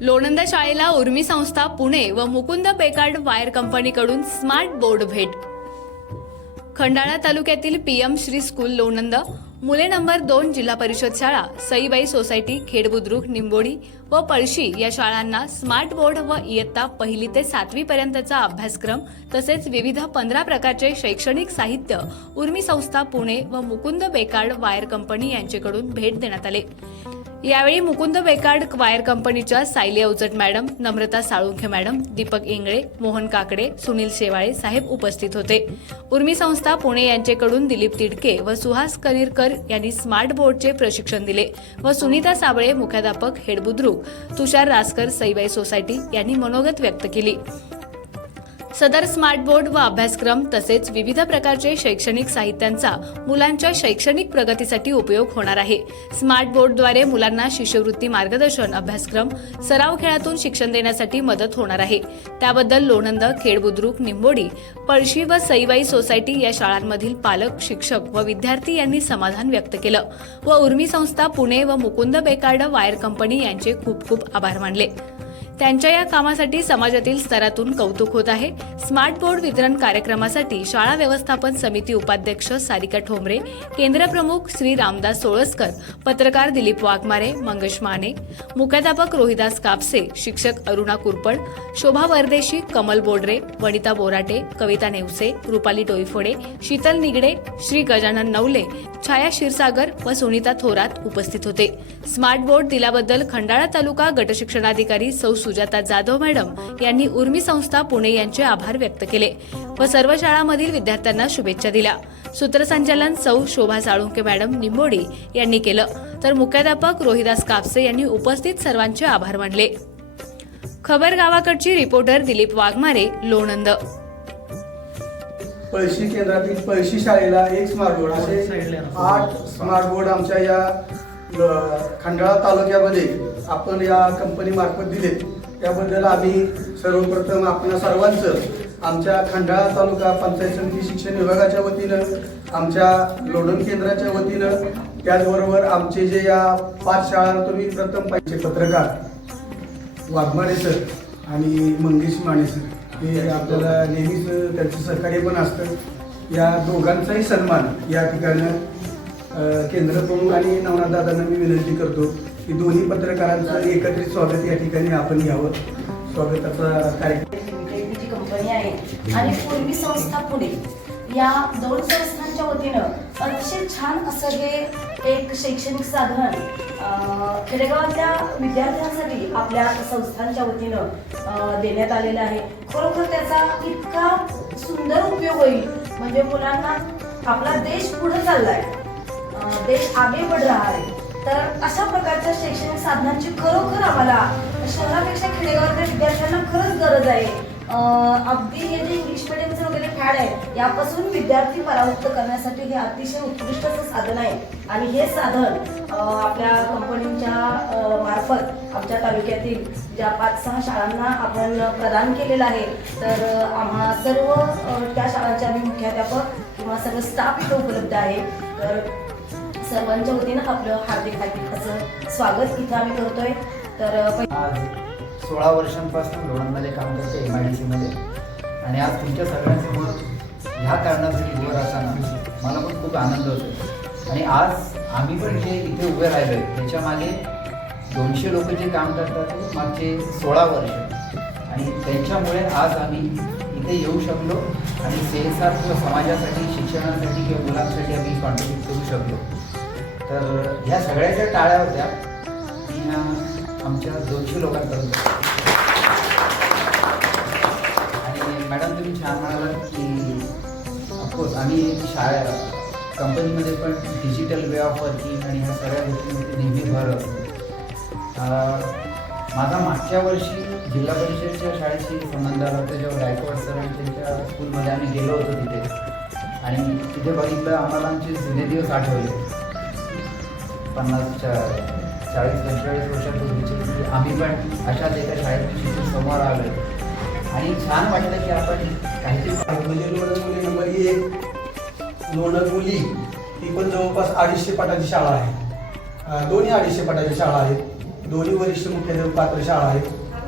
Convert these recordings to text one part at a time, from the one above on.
लोणंद शाळेला उर्मी संस्था पुणे व मुकुंद पेकार्ड वायर कंपनीकडून स्मार्ट बोर्ड भेट. खंडाळा तालुक्यातील पीएम श्री स्कूल लोणंद मुले नंबर दोन जिल्हा परिषद शाळा सईबाई सोसायटी खेडबुद्रुक निंबोडी व पळशी या शाळांना स्मार्ट बोर्ड व इयत्ता पहिली ते सातवी पर्यंतचा अभ्यासक्रम तसेच विविध पंधरा प्रकारचे शैक्षणिक साहित्य उर्मी संस्था पुणे व मुकुंद बेकार्ड वायर कंपनी यांच्याकडून भेट देण्यात आले. यावेळी मुकुंद बेकार्ड वायर कंपनीच्या सायली अवचट मॅडम नम्रता साळुंखे मॅडम दीपक इंगळे मोहन काकडे सुनील शेवाळे साहेब उपस्थित होते. उर्मी संस्था पुणे यांच्याकडून दिलीप तिडके व सुहास कनिरकर यांनी स्मार्ट बोर्डचे प्रशिक्षण दिले व सुनीता साबळे मुख्याध्यापक हेडबुद्रुक तुषार रासकर सईबाई सोसायटी यांनी मनोगत व्यक्त केली. सदर स्मार्ट बोर्ड व अभ्यासक्रम तसेच विविध प्रकारचे शैक्षणिक साहित्यांचा मुलांच्या शैक्षणिक प्रगतीसाठी उपयोग होणार आहे. स्मार्ट बोर्डद्वारे मुलांना शिष्यवृत्ती मार्गदर्शन अभ्यासक्रम सराव खेळातून शिक्षण देण्यासाठी मदत होणार आहे. त्याबद्दल लोणंद खेडबुद्रुक निंबोडी पळशी व सईबाई सोसायटी या शाळांमधील पालक शिक्षक व विद्यार्थी यांनी समाधान व्यक्त केलं व उर्मी संस्था पुणे व मुकुंद बेकार्ड वायर कंपनी यांचे खूप खूप आभार मानले. त्यांच्या या कामासाठी समाजातील स्तरातून कौतुक होत आहे. स्मार्ट बोर्ड वितरण कार्यक्रमासाठी शाळा व्यवस्थापन समिती उपाध्यक्ष सारिका ठोंबरे केंद्रप्रमुख श्री रामदास सोळसकर पत्रकार दिलीप वाघमारे मंगेश माने मुख्याध्यापक रोहिदास कापसे शिक्षक अरुणा कुरपड शोभा वरदेशी कमल बोडरे वनिता बोराटे कविता नेवसे रुपाली टोईफोडे शीतल निगडे श्री गजानन नवले छाया क्षीरसागर व सुनीता थोरात उपस्थित होते. स्मार्ट बोर्ड दिल्याबद्दल खंडाळा तालुका गटशिक्षणाधिकारी सौ सुजाता जाधव मॅडम यांनी उर्मी संस्था पुणे यांचे आभार व्यक्त केले व सर्व शाळांमधील विद्यार्थ्यांना शुभेच्छा दिल्या. सूत्रसंचालन सौ शोभा साळुंके मॅडम निंबोडी यांनी केलं. तर मुख्याध्यापक रोहिदास कापसे यांनी उपस्थित सर्वांचे आभार मानले. खबर गावाकडची रिपोर्टर दिलीप वाघमारे लोणंद. पळशी केंद्रातील पळशी शाळेला एक स्मार्ट बोर्ड असे आठ स्मार्ट बोर्ड आमच्या या खंडाळा तालुक्यामध्ये आपण या कंपनी मार्फत दिलेत. त्याबद्दल आम्ही सर्वप्रथम आपल्या सर्वांचं आमच्या खंडाळा तालुका पंचायत समिती शिक्षण विभागाच्या वतीनं आमच्या लोडन केंद्राच्या वतीनं त्याचबरोबर आमचे जे या पाच शाळा तुम्ही प्रथम पाहिजे पत्रकार वाघमारे सर आणि मंगेश माने सर हे आपल्याला नेहमीच त्यांचं सहकार्य पण असतं. या दोघांचाही सन्मान या ठिकाणी अ, केंद्र आणि नवनाथ दादांना मी विनंती करतो. की दोन्ही पत्रकारांचं एकत्रित स्वागत या ठिकाणी आपण यावं स्वागताचा कार्यक्रम. जी कंपनी आहे आणि पूर्वी संस्था पुणे या दोन संस्थांच्या वतीनं अतिशय छान असं हे एक शैक्षणिक साधन खेडेगावातल्या विद्यार्थ्यांसाठी आपल्या संस्थांच्या वतीनं देण्यात आलेलं आहे. खरोखर त्याचा इतका सुंदर उपयोग होईल. म्हणजे मुलांना आपला देश पुढे चाललाय. देश आगे बढ़ रहा है. तर अशा प्रकारच्या शैक्षणिक साधनांची खरोखर आम्हाला शहरापेक्षा खेडेगावातल्या विद्यार्थ्यांना खरंच गरज आहे. अगदी हे जे इंग्लिश मिडियमचं वगैरे फॅड आहे यापासून विद्यार्थी परावृत्त करण्यासाठी हे अतिशय उत्कृष्ट असं साधन आहे. आणि हे साधन आपल्या कंपनीच्या मार्फत आमच्या तालुक्यातील ज्या पाच सहा शाळांना आपण प्रदान केलेलं आहे तर आम्हा सर्व त्या शाळांचे आम्ही मुख्याध्यापक किंवा सर्व स्टाफ इथं उपलब्ध आहे. तर सर्वांच्या वतीनं आपलं हार्दिक हार्दिक असं स्वागत इथं आम्ही करतोय. तर आज सोळा वर्षांपासून लोणंदमध्ये काम करते एम आय डी सीमध्ये आणि आज तुमच्या सगळ्यांसमोर ह्या कारणासाठी उभं असताना मला पण खूप आनंद होतो आणि आज आम्ही पण जे इथे उभे राहिलो आहे त्याच्यामागे दोनशे लोक जे काम करतात ते मागचे सोळा वर्ष. आणि त्यांच्यामुळे आज आम्ही इथे येऊ शकलो आणि सेल्सार किंवा समाजासाठी शिक्षणासाठी किंवा मुलांसाठी आम्ही कॉन्ट्रीब्यूट करू शकलो. तर ह्या सगळ्याच्या टाळ्या होत्या मी आमच्या दोनशे लोकांपर्यंत आणि मॅडम तुम्ही छान म्हणालात की ऑफकोर्स आम्ही शाळा कंपनीमध्ये पण डिजिटल वे ऑफ वर्किंग आणि ह्या सगळ्या गोष्टींमध्ये नेहमी भर असतो. माझा मागच्या वर्षी जिल्हा परिषदच्या शाळेशी संबंध आला होता जेव्हा गायकवाड सरांच्या स्कूलमध्ये आम्ही गेलो होतो तिथे. आणि तिथे बघितलं आम्हाला आमचे जुने दिवस आठवले. पन्नासच्या चाळीस पंचेचाळीस वर्षापूर्वीचे की आम्ही पण अशाच एका शाळेत शिक्षण समोर आलो आणि छान वाटलं की आपण काहीतरी म्हणजे लोणंद मुली नंबर एक लोणंद मुली ही पण जवळपास अडीचशे पटाची शाळा आहे. दोन्ही अडीचशे पटाच्या शाळा आहेत. दोन्ही वरिष्ठ मुख्याध्यापक पात्र शाळा आहेत.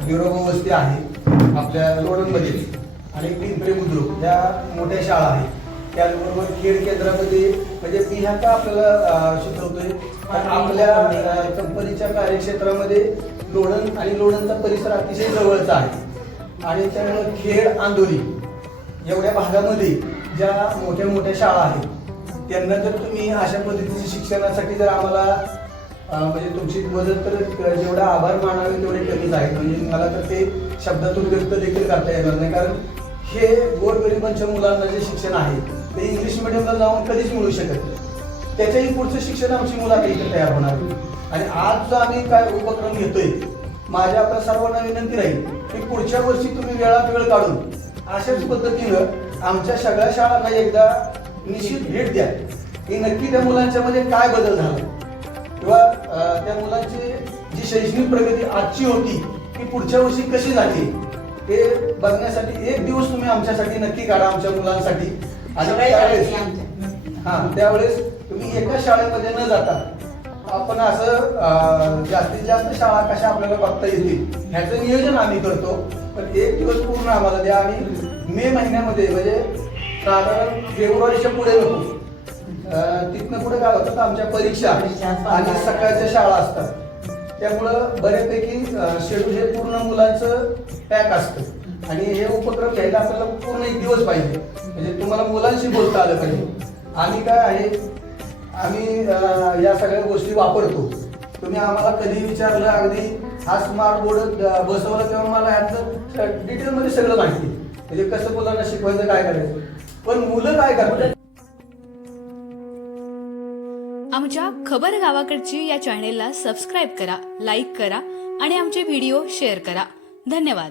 बिरोबा वस्ती आहे आपल्या लोणंदमध्ये आणि पिंपरी बुद्रुक या मोठ्या शाळा आहेत. त्याचबरोबर खेळ केंद्रामध्ये म्हणजे मी ह्या का आपल्याला अं, सुचवतोय आपल्या कंपनीच्या कार्यक्षेत्रामध्ये लोणंद आणि लोणंदचा परिसर अतिशय जवळचा आहे. आणि त्यामुळे खेड आंदोली एवढ्या भागामध्ये ज्या मोठ्या मोठ्या शाळा आहेत त्यांना जर तुम्ही अशा पद्धतीच्या शिक्षणासाठी जर आम्हाला म्हणजे तुमची मदत तर जेवढा आभार मानावे तेवढे कमीच आहेत. म्हणजे मला तर ते शब्दातून व्यक्त देखील करता येणार नाही. कारण हे गोरगरिबांच्या मुलांना जे शिक्षण आहे ते इंग्लिश मिडियमला जाऊन कधीच मिळू शकत नाही. त्याच्याही पुढचं शिक्षण आमची मुलं आता इथे तयार होणार आणि आज जो आम्ही काय उपक्रम घेतोय माझ्या आपल्या सर्वांना विनंती राहील की पुढच्या वर्षी तुम्ही वेळात वेळ काढून अशाच पद्धतीनं आमच्या सगळ्या शाळांना एकदा निश्चित भेट द्या की नक्की त्या मुलांच्या मध्ये काय बदल झाला. किंवा त्या मुलांची जी शैक्षणिक प्रगती आजची होती ती पुढच्या वर्षी कशी झाली ते बघण्यासाठी एक दिवस तुम्ही आमच्यासाठी नक्की काढा आमच्या मुलांसाठी. आणि त्यावेळेस हा त्यावेळेस एकाच शाळेमध्ये न जाता आपण असं जास्तीत जास्त शाळा कशा आपल्याला बघता येतील ह्याचं नियोजन आम्ही करतो. पण एक दिवस पूर्ण आम्हाला द्या आणि मे महिन्यामध्ये म्हणजे साधारण फेब्रुवारीच्या पुढे नको. तिथनं पुढे काय होतं आमच्या परीक्षा आणि सकाळच्या शाळा असतात. त्यामुळं बऱ्यापैकी शेड्यूल हे पूर्ण मुलांचं पॅक असतं. आणि हे उपक्रम घ्यायला आपल्याला पूर्ण एक दिवस पाहिजे. म्हणजे तुम्हाला मुलांशी बोलता आलं पाहिजे. आम्ही काय आहे आम्ही या सगळ्या गोष्टी वापरतो. तुम्ही आम्हाला कधी विचारलं अगदी हा स्मार्ट बोर्ड बसवला तेव्हा मला ह्याचं डिटेलमध्ये सगळं माहिती म्हणजे कसं मुलांना शिकवायचं काय करायचं. पण मुलं काय करतात? आमच्या खबर गावाकडची या चॅनेलला सबस्क्राईब करा लाईक करा आणि आमचे व्हिडिओ शेअर करा. धन्यवाद.